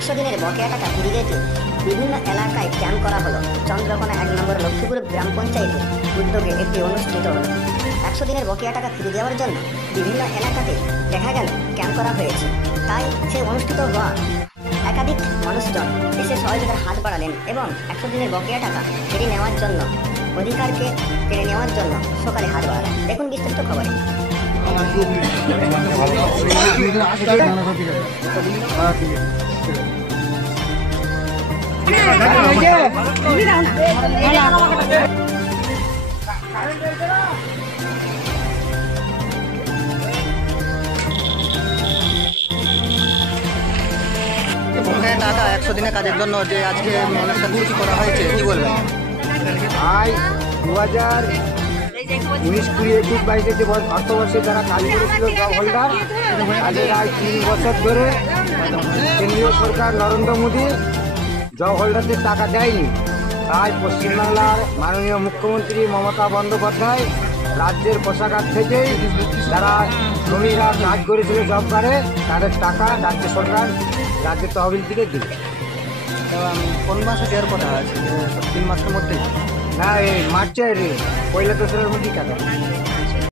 100 দিনের বকেয়া টাকা ফিরিয়ে দিতে বিভিন্ন এলাকায় ক্যাম্প করা হলো। চন্দ্রকোনা 1 নম্বর লক্ষ্মীপুর গ্রাম পঞ্চায়েতের উদ্যোগে একটি অনুষ্ঠিত হলো। 100 দিনের বকেয়া টাকা ফিরিয়ে দেওয়ার জন্য বিভিন্ন এলাকাতে দেখা গেল ক্যাম্প করা হয়েছে। তাই সেই অনুষ্ঠিত হওয়া একাধিক মানুষজন এসে সহযোগিতার হাত বাড়ালেন এবং 100 দিনের বকেয়া টাকা ফিরিয়ে নেওয়ার জন্য অধিকারকে কেড়ে নেওয়ার জন্য সকালে হাত বাড়ালেন। দেখুন বিস্তারিত খবরে। বকেয়া টাকা 100 দিনের কাজের জন্য যে আজকে অনুষ্ঠান সূচি করা হয়েছে, কি বলবেন? আজ 2019-20 যে অর্থবর্ষে যারা কাজ করেছিল জব হোল্ডার, তাদের আজ 3 বছর ধরে কেন্দ্রীয় সরকার নরেন্দ্র মোদী জব হোল্ডারদের টাকা দেয়নি। তাই পশ্চিমবাংলার মাননীয় মুখ্যমন্ত্রী মমতা বন্দ্যোপাধ্যায় রাজ্যের কোষাগার থেকে যারা শ্রমিকরা কাজ করেছিল জব কার্ডে তাদের টাকা রাজ্য সরকার রাজ্যের তহবিল থেকে দিবে। কোন মাসে দেওয়ার কথা আছে? 3 মাসের মধ্যেই না, এই মার্চের 1 দোসরের মধ্যেই টাকা।